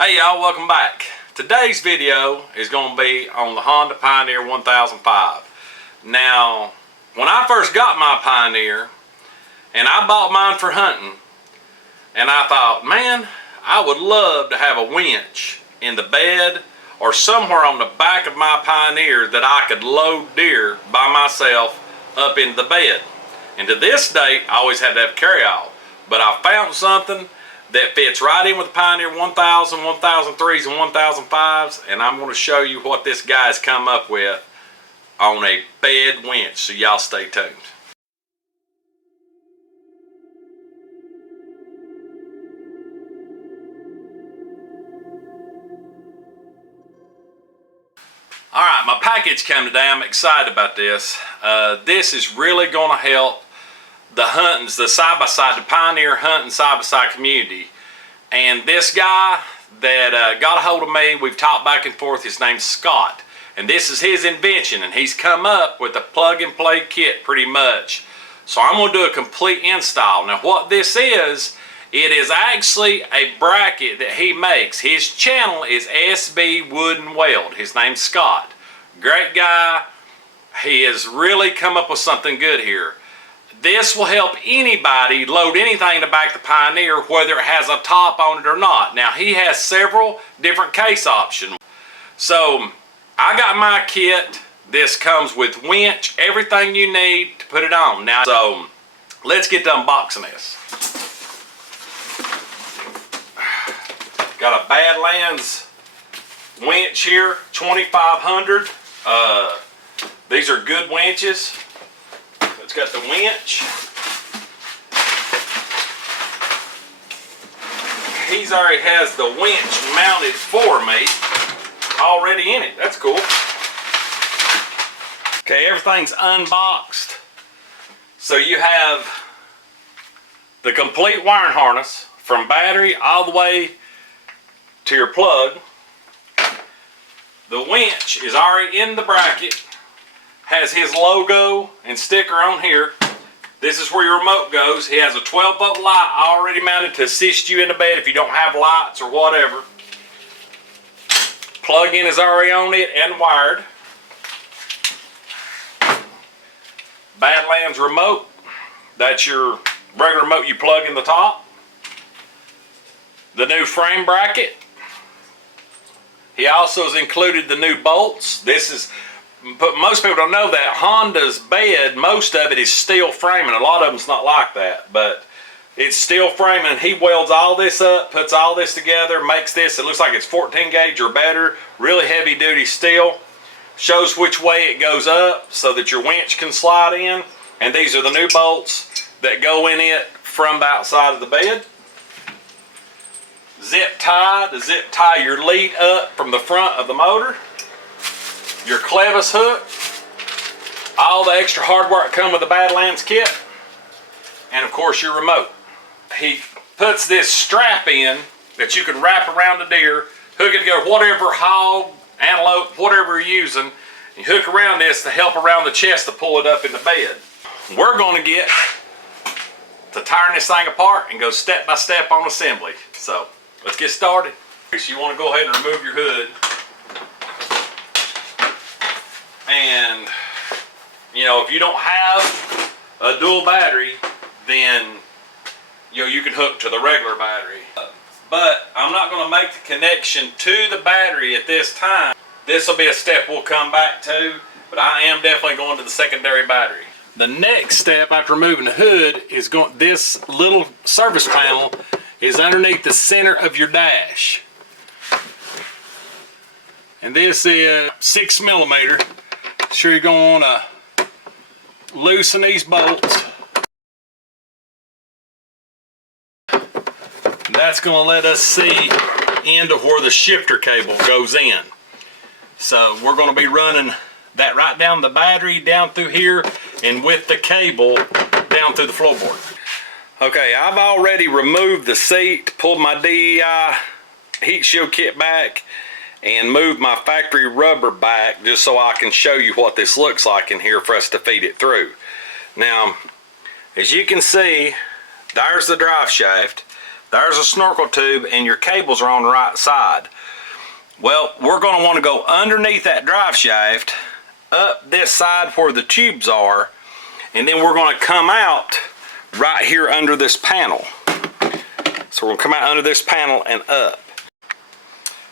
Hey y'all, welcome back. Today's video is going to be on the Honda Pioneer 1005. Now, when I first got my Pioneer, and I bought mine for hunting, and I thought, man, I would love to have a winch in the bed or somewhere on the back of my Pioneer that I could load deer by myself up into the bed. And to this day, I always had to have carry-all. But I found something that fits right in with the Pioneer 1000, 1003s, and 1005s, and I'm going to show you what this guy's come up with on a bed winch, so y'all stay tuned. Alright, my package came today. I'm excited about this. This is really going to help the huntings, the side-by-side, the Pioneer hunting side-by-side community. And this guy that got a hold of me, we've talked back and forth, his name's Scott. And this is his invention, and he's come up with a plug-and-play kit pretty much. So I'm going to do a complete install. Now what this is, it is actually a bracket that he makes. His channel is SB WELD. His name's Scott. Great guy. He has really come up with something good here. This will help anybody load anything in the back of the Pioneer, whether it has a top on it or not. Now, he has several different case options. So, I got my kit. This comes with winch, everything you need to put it on. Now, so, let's get to unboxing this. Got a Badlands winch here, 2500. These are good winches. It's got the winch. He's already has the winch mounted for me already in it. That's cool. Okay, everything's unboxed. So you have the complete wiring harness from battery all the way to your plug. The winch is already in the bracket. Has his logo and sticker on here. This is where your remote goes. He has a 12-volt light already mounted to assist you in the bed if you don't have lights or whatever. Plug-in is already on it and wired. Badlands remote. That's your regular remote you plug in the top. The new frame bracket. He also has included the new bolts. But most people don't know that Honda's bed, most of it is steel framing. A lot of them's not like that, but it's steel framing. He welds all this up, puts all this together, makes this, it looks like it's 14 gauge or better, really heavy duty steel. Shows which way it goes up so that your winch can slide in. And these are the new bolts that go in it from the outside of the bed. Zip tie to zip tie your lead up from the front of the motor. Your clevis hook, all the extra hardware that come with the Badlands kit, and of course your remote. He puts this strap in that you can wrap around the deer, hook it together, whatever hog, antelope, whatever you're using, you hook around this to help around the chest to pull it up in the bed. We're going to get to tearing this thing apart and go step by step on assembly. So let's get started. So you want to go ahead and remove your hood. And, you know, if you don't have a dual battery, then, you know, you can hook to the regular battery. But I'm not going to make the connection to the battery at this time. This will be a step we'll come back to, but I am definitely going to the secondary battery. The next step after removing the hood is this little service panel is underneath the center of your dash. And this is 6 millimeter. Sure, you're going to want to loosen these bolts. That's going to let us see into where the shifter cable goes in. So we're going to be running that right down the battery, down through here, and with the cable down through the floorboard. Okay, I've already removed the seat, pulled my DEI heat shield kit back, and move my factory rubber back just so I can show you what this looks like in here for us to feed it through. Now, as you can see, there's the drive shaft. There's a snorkel tube and your cables are on the right side. Well, we're going to want to go underneath that drive shaft, up this side where the tubes are, and then we're going to come out right here under this panel. So we're going to come out under this panel and up.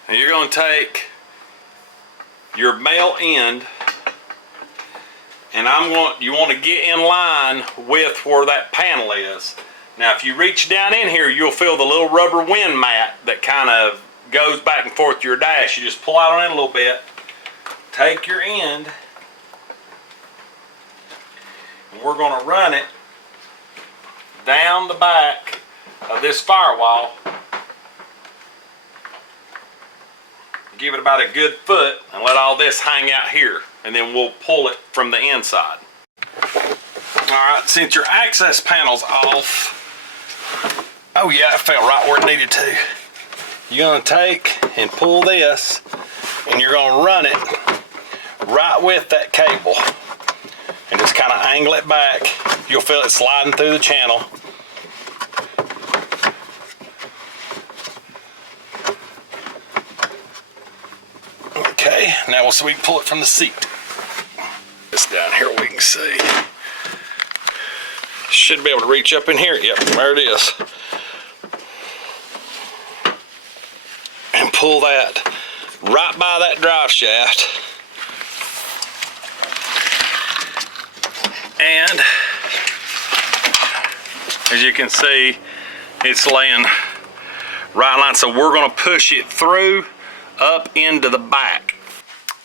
And you're going to take your male end, and you want to get in line with where that panel is. Now if you reach down in here, you'll feel the little rubber wind mat that kind of goes back and forth to your dash. You just pull out on it a little bit, take your end, and we're going to run it down the back of this firewall. Give it about a good foot and let all this hang out here, and then we'll pull it from the inside. Alright, since your access panel's off, oh yeah, it fell right where it needed to. You're going to take and pull this, and you're going to run it right with that cable and just kind of angle it back. You'll feel it sliding through the channel. Okay, now we can pull it from the seat. This down here we can see. Should be able to reach up in here. Yep, there it is. And pull that right by that drive shaft. And as you can see, it's laying right in line. So we're going to push it through up into the back.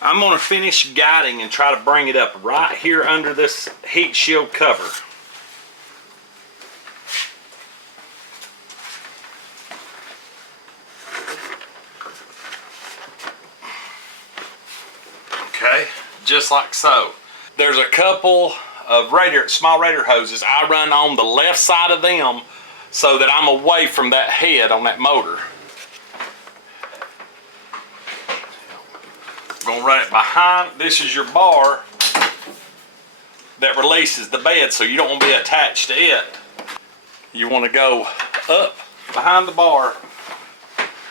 I'm going to finish guiding and try to bring it up right here under this heat shield cover. Okay, just like so. There's a couple of small radiator hoses. I run on the left side of them so that I'm away from that head on that motor. I'm going to run it behind. This is your bar that releases the bed, so you don't want to be attached to it. You want to go up behind the bar,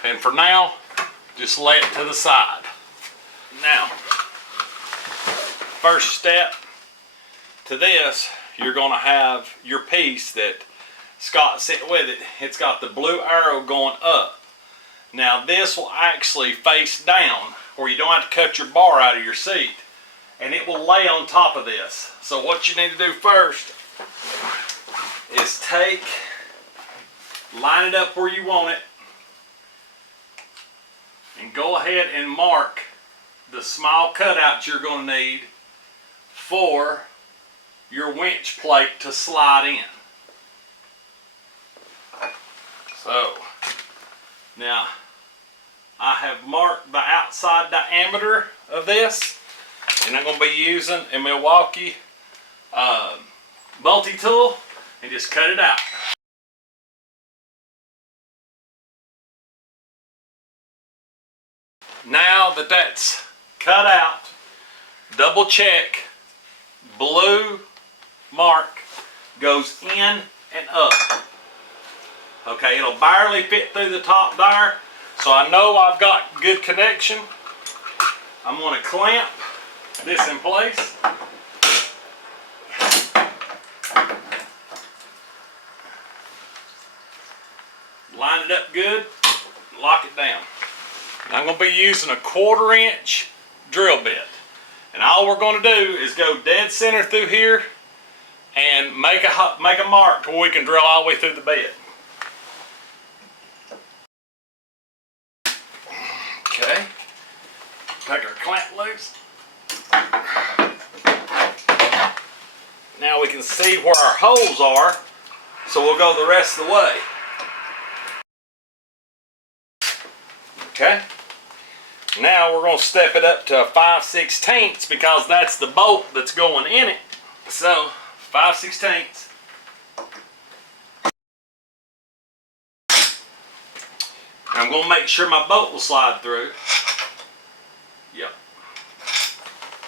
and for now, just lay it to the side. Now, first step to this, you're going to have your piece that Scott sent with it. It's got the blue arrow going up. Now this will actually face down, where you don't have to cut your bar out of your seat, and it will lay on top of this. So what you need to do first is line it up where you want it, and go ahead and mark the small cutouts you're going to need for your winch plate to slide in. So now I have marked the outside diameter of this, and I'm going to be using a Milwaukee multi-tool and just cut it out. Now that that's cut out, double check blue mark goes in and up. Okay, it'll barely fit through the top there, so I know I've got good connection. I'm going to clamp this in place. Line it up good, lock it down. I'm going to be using a 1/4 inch drill bit, and all we're going to do is go dead center through here and make a mark where we can drill all the way through the bed. Okay, take our clamp loose. Now we can see where our holes are, so we'll go the rest of the way. Okay, now we're going to step it up to a 5/16 because that's the bolt that's going in it. So 5/16. I'm going to make sure my bolt will slide through. Yep.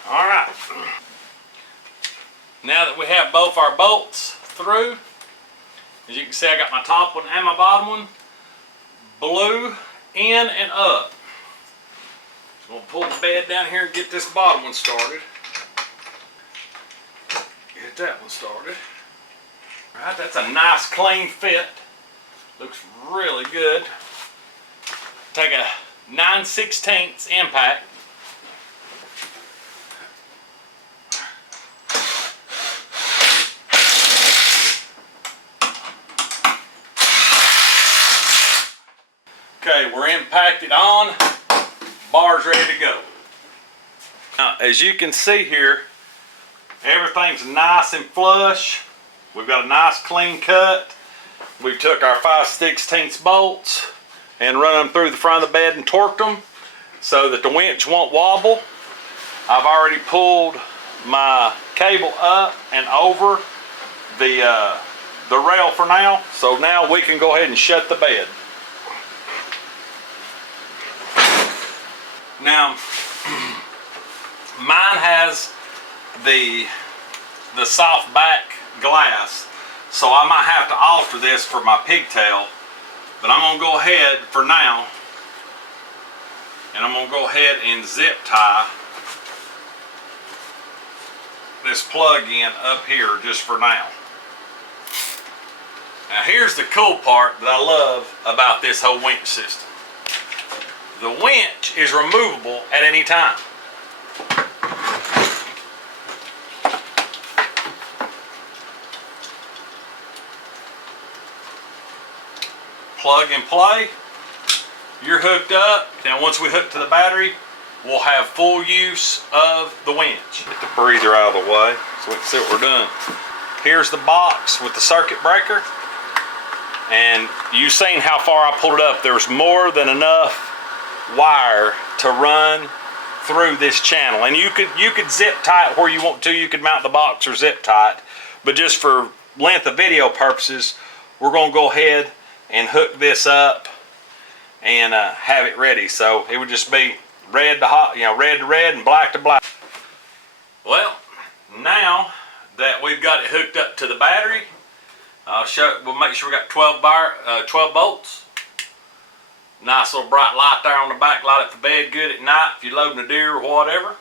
Alright. Now that we have both our bolts through, as you can see, I got my top one and my bottom one. blew in and up. We'll pull the bed down here and get this bottom one started. Get that one started. All right, that's a nice clean fit. Looks really good. Take a 9/16 impact. Okay, we're impacted on. Bar's ready to go. Now, as you can see here, everything's nice and flush. We've got a nice clean cut. We took our 5/16 bolts and run them through the front of the bed and torqued them so that the winch won't wobble. I've already pulled my cable up and over the rail for now. So now we can go ahead and shut the bed. Now, mine has the soft back glass, so I might have to alter this for my pigtail, but I'm gonna go ahead for now, and I'm gonna go ahead and zip tie this plug in up here just for now. Now here's the cool part that I love about this whole winch system. The winch is removable at any time. Plug and play. You're hooked up. Now once we hook to the battery, we'll have full use of the winch. Get the breather out of the way so we can see what we're doing. Here's the box with the circuit breaker. And you've seen how far I pulled it up. There's more than enough wire to run through this channel, and you could zip tie it where you want to. You could mount the box or zip tie it, but just for length of video purposes, we're going to go ahead and hook this up and have it ready. So it would just be red to hot, red to red and black to black. Well, now that we've got it hooked up to the battery, we'll make sure we got 12 bolts. Nice little bright light there on the back, light up the bed good at night if you're loading a deer or whatever.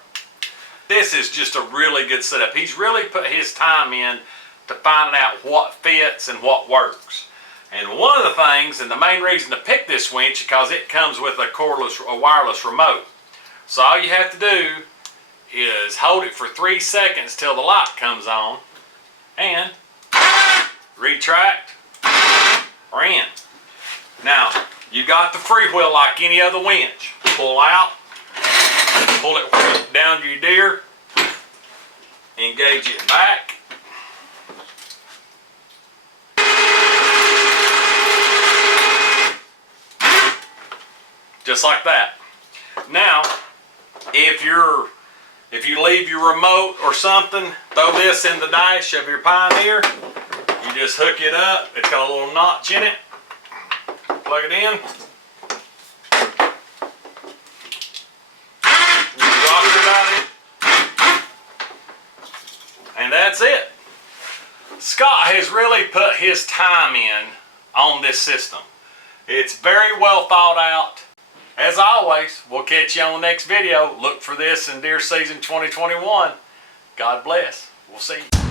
This is just a really good setup. He's really put his time in to finding out what fits and what works. And one of the things, and the main reason to pick this winch, because it comes with a wireless remote. So all you have to do is hold it for 3 seconds till the light comes on and retract or in. Now, you got the freewheel like any other winch. Pull out, pull it down to your deer, engage it back. Just like that. Now, if you leave your remote or something, throw this in the dash of your Pioneer. You just hook it up. It's got a little notch in it. Plug it in. You rock it out in. And that's it. Scott has really put his time in on this system. It's very well thought out. As always, we'll catch you on the next video. Look for this in deer season 2021. God bless. We'll see you.